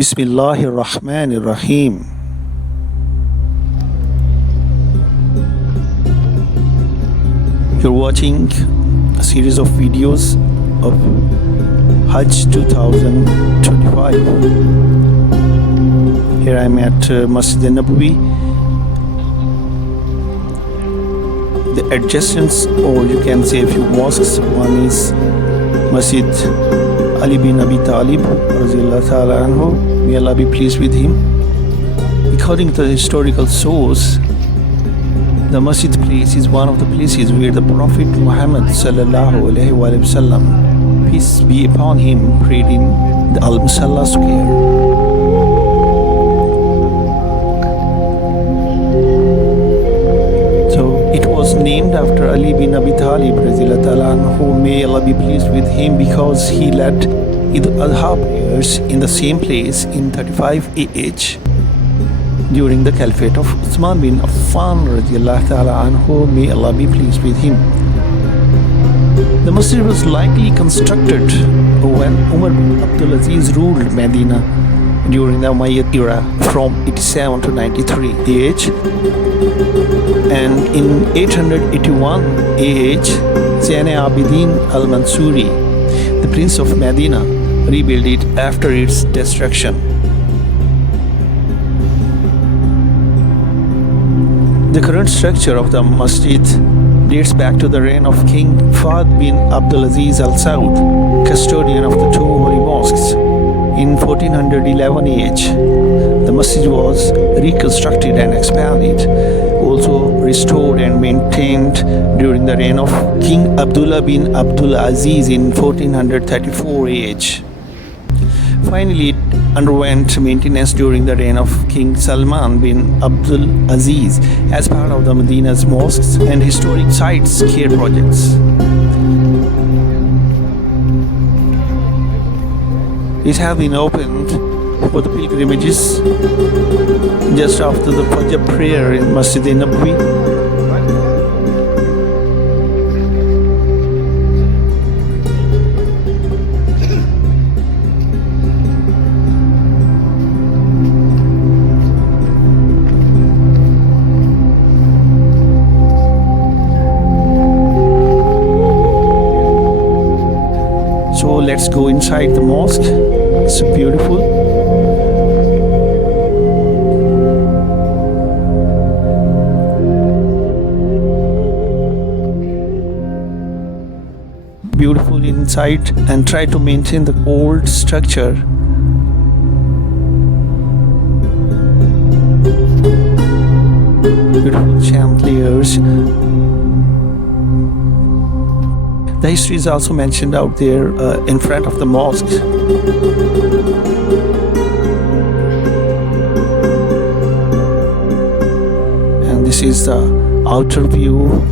Bismillahir Rahmanir Rahim. You're watching a series of videos of Hajj 2025. Here I'm at Masjid Nabawi. The adjacents, or you can say a few mosques. One is Masjid Ali bin Abi Talib anhu. May Allah be pleased with him. According to the historical source, the masjid place is one of the places where the Prophet Muhammad sallallahu alaihi wasallam, peace be upon him, prayed in the Al-Musalla square. So it was named after Ali bin Abi Talib anhu, may Allah be pleased with him, because he led al-Adha prayers in the same place in 35 AH during the caliphate of Uthman bin Affan anhu, may Allah be pleased with him. The masjid was likely constructed when Omar bin Abdul Aziz ruled Medina during the Umayyad era from 87 to 93 AH, and in 881 AH, Zain al-Mansouri, the prince of Madinah, rebuilt it after its destruction. The current structure of the masjid dates back to the reign of King Fahd bin Abdul Aziz al-Saud, custodian of the two holy mosques. In 1411 AH, the masjid was reconstructed and expanded, also restored and maintained during the reign of King Abdullah bin Abdul Aziz in 1434 AH. Finally, it underwent maintenance during the reign of King Salman bin Abdul Aziz as part of the Madinah's mosques and historic sites care projects. It has been opened for the pilgrimages just after the Fajr prayer in Masjid Nabawi. So let's go inside the mosque. It's beautiful. Beautiful inside, and try to maintain the old structure. Beautiful chandeliers. The history is also mentioned out there in front of the mosque. And this is the outer view.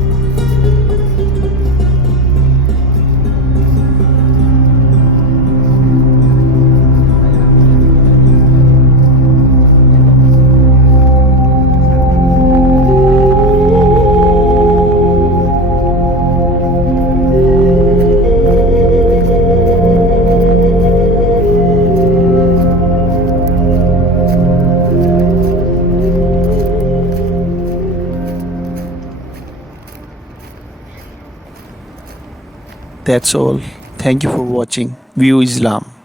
That's all. Thank you for watching View Islam.